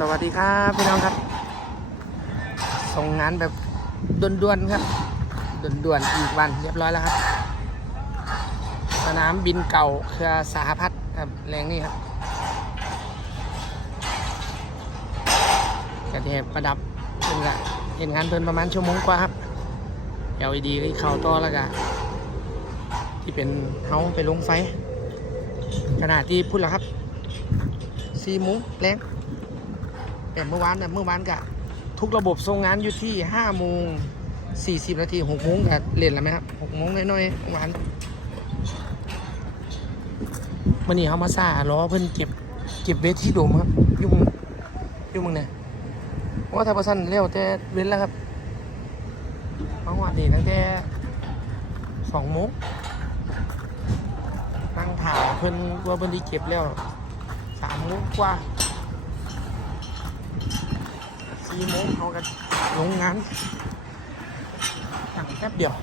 สวัสดีครับพี่น้องครับ ส่งงานแบบด่วนๆครับด่วนๆอีกวันเรียบร้อยแล้วครับ สนามบินเก่าเครือสาพัฒครับแรงนี่ครับกระเทบประดับเป็นกะเห็นงานเพิ่นประมาณชั่วโมงกว่าครับ LED ก็เข้าต่อแล้วก็ที่เป็นเฮาไปลงไฟขณะที่พูดแล้วครับสี่โมงแรง แต่เมื่อวานแบบเมื่อวานกะทุกระบบทรงงานอยู่ที่ห้าโมงสี่สิบนาทีหกโมงกับเล่นแล้วไหมครับหกโมงน้อยๆเมื่อวานวันนี้เขามาซ่ารอเพิ่นเก็บ เก็บเวทีโดมครับ ยุ่งยุ่งมึงเนี่ยว่าถ้าประสันเร็วแต่เว้นแล้วครับเมื่อวานนี้ตั้งแต่สองโมงนั่งถ่ายเพิ่นว่าเพิ่นที่เก็บแล้วสามโมงกว่า สี่โมงเขาก็ลงงานตั้งแป๊บเดียว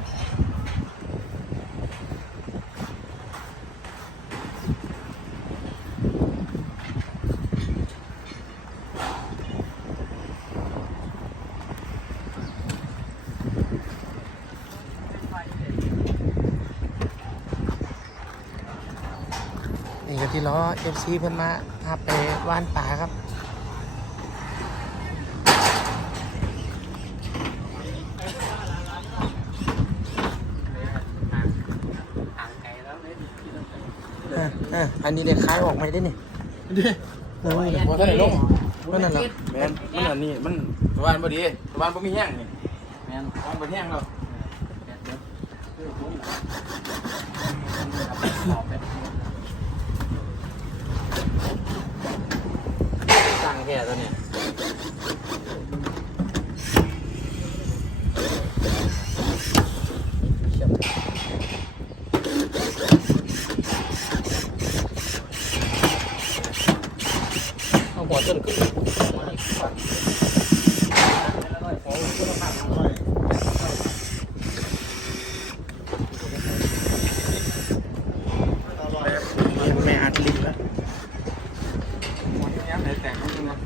นี่ก็ที่ล้อ FC เพิ่นมาพาไปว่านป่าครับ เออเอออันนี้เลยคล้ายออกมาได้นี่ดิเออบ่ทันได้ลงนั่นน่ะเหรอแม่นมันอันนี้มันสวานบ่ดีสวานบ่มีแห้งนี่แม่นสวานบ่แห้งแล้วสั่งแค่ตัวเนี้ย เอาหัวต้นขึ้นแม่อัดลิฟต์แล้ว ยังไหนแต่งมันนะ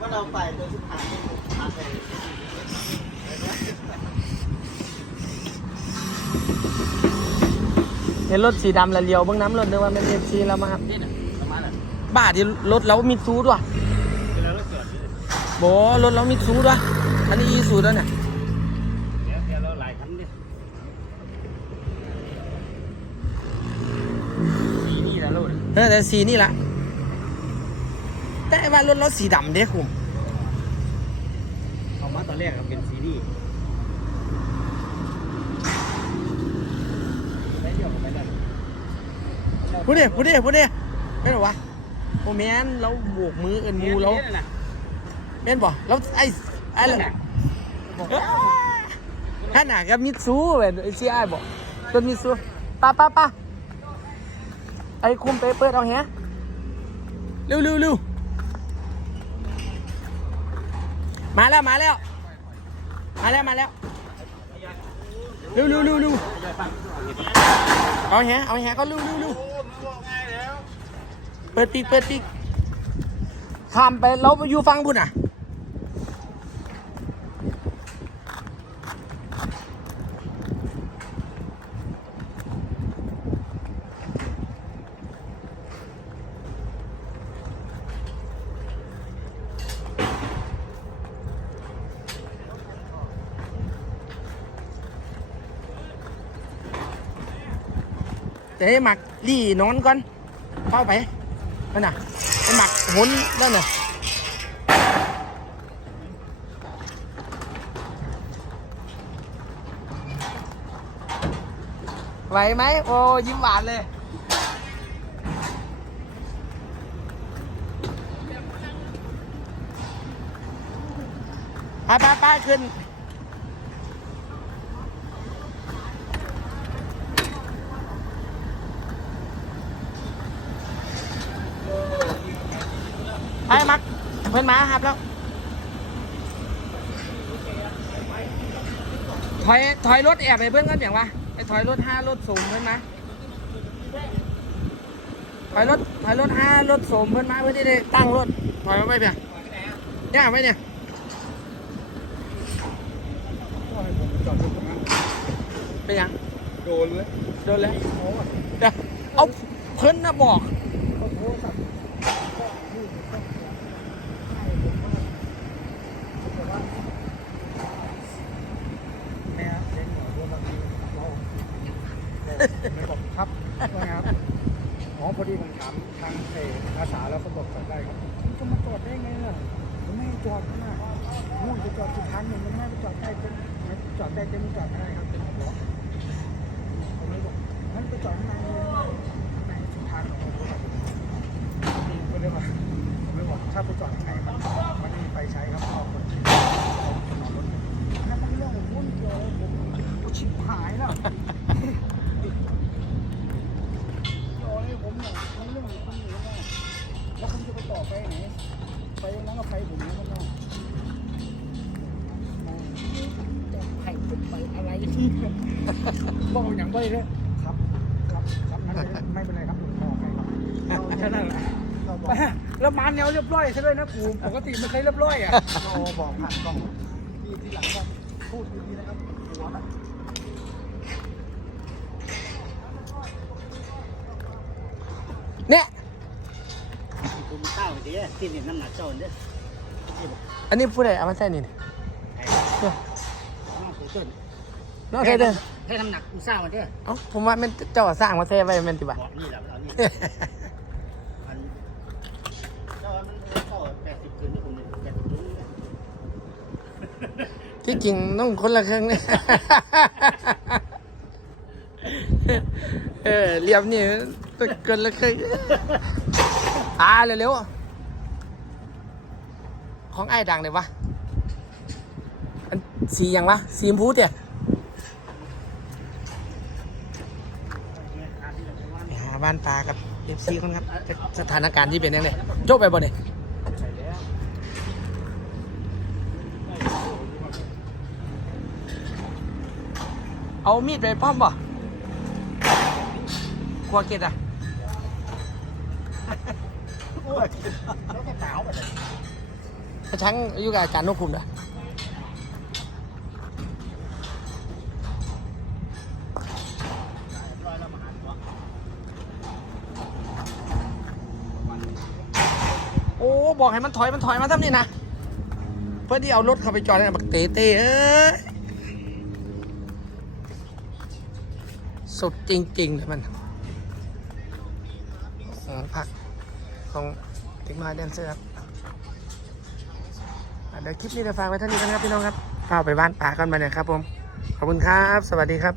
ว่าเราไปโดยสุดท้ายผ่านไปเห็นรถสีดำแล้วเลี้ยวเบื้องน้ำรถเนึกว่าเป็นเอฟซีแล้วมาครับนี่น่ะประมาณน่ะบ้าที่รถเรามีซูด้วยเวลารถจอดนี่บอรถเรามีซูด้วยอันนี้อีซูด้วยเนี่ยเดี๋ยวเดี๋ยวเราหลายคันดิสีนี่แล้วรถเออแต่สีนี่ละ แต่ว่ารถเราสีดำเด้คุณเอามาตอนแรกครับเป็นสีนี่ไปเที่ยวกับไปนั่นพูดดิพูดดิพูดดิไม่หรอวะโอแมนเราโบกมือเอินมูเรานี่น่ะแม่นบ่เราไอ้ไอ้ละขนาดกับมิตซูเว้ยไอ้ซีไอ้บอกต้นมิตซูป้าป้าป้าไอ้คุมไปเปิดเอาแฮะเร็วเร็วเร็ว มาแล้วมาแล้ว มาแล้วมาแล้วเร็วเร็วเร็วเร็วเอาแฮะเอาแฮะเขาเร็วเร็วเร็วเปิดปีกเปิดปีกข้ามไปเราอยู่ฟังพุ่นอะ เจ๊หมักลี่นอนก่อนเข้าไปนั่นน่ะไอ้หมักหุนนั่นน่ะไหวไหมโอ้ยิ้มหวานเลยไปไปไปขึ้น ไปมักเพื่อนมาครับแล้ว ถอยถอยรถแอบไปเพื่อนกันอย่างวะไอ้ถอยรถห้ารถสูงเพื่อนนะถอยรถถอยรถห้ารถโสมเพิ่นมาเพื่อที่ได้ตั้งรถถอยมาไปเพียย่าไปเนี่ยจอดตรงนั้นไปยังโดนเลยโดนแล้วเดี๋ยวเอาเพิ่นนะบอก เขาโทรศัพท์แม่เล่นหัวด้วยบางทีเราไม่บอกครับว่าไงครับอ๋อพอดีผมถามทางเออาสาแล้วเขาบอกจอดได้ครับคุณจะมาจอดได้ไงล่ะผมไม่ให้จอดนะนู่นจะจอดสุดทางหนึ่งมันไม่ไปจอดได้เป็นจอดได้จะไม่จอดไม่ได้ครับเป็นหัวผมเลยบอกงั้นไปจอดข้างใน นั้นก็ไปผมนะมันเนาะจะไผ่เป็นไปอะไรที่บอกอย่างไรเนี่ยครับ ครับครับนั้นเลยไม่เป็นไรครับผมบอกให้ครับแค่นั้นแหละแล้วมาแนวเรียบร้อยใช่ไหมนะกูปกติไม่เคยเรียบร้อยอะโอ้บอกผ่านกล้องที่ที่หลังก็พูดดีๆนะครับหัวนะ เนี่ยผมข้าวเดียวที่นี่น้ำหนักเจ้าเด้ออันนี้ผู้ใดเอามาใส่นี่เนี่ยน้องผู้ต้นน้องใส่เด้อให้น้ำหนักกูสร้างมาเด้อเอ้าผมว่ามันเจ้าสร้างมาใส่ไว้แมันติบ่ะบอกนี่แหละเอานี่มันเจ้ามันก็แปดสิบคืนนี่ผมแปดสิบคืนนี่ที่จริงต้องคนละเครื่องเนี่ยเออเรียบนี่ ต้องคนละเครอ่าเร็วๆของไอ้ดังเลยวะอันสีหยังวะสีมพูเตี่ยไปหาบ้านปลากับเอฟซีคนครับสถานการณ์ที่เป็นยังไงโจกไปบ่เนี่ยเอามีดไปป้อมบ่กลัวเกตอะ แล้วก็เปล่างอายู่กับอาการนกคุมนะโอ้ บอกให้มันถอยมันถอยมาทำนี่นะ เพื่อที่เอารถเข้าไปจอดในบักเตเต้เอ้ยสุดจริงๆเลยมันผัก ของเด็กน้อยแดนเซอร์ครับเดี๋ยวคลิปนี้จะฝากไว้เท่านี้กันครับพี่น้องครับเข้าไปบ้านป่ากันมาเนี่ยครับผม ขอบคุณครับ สวัสดีครับ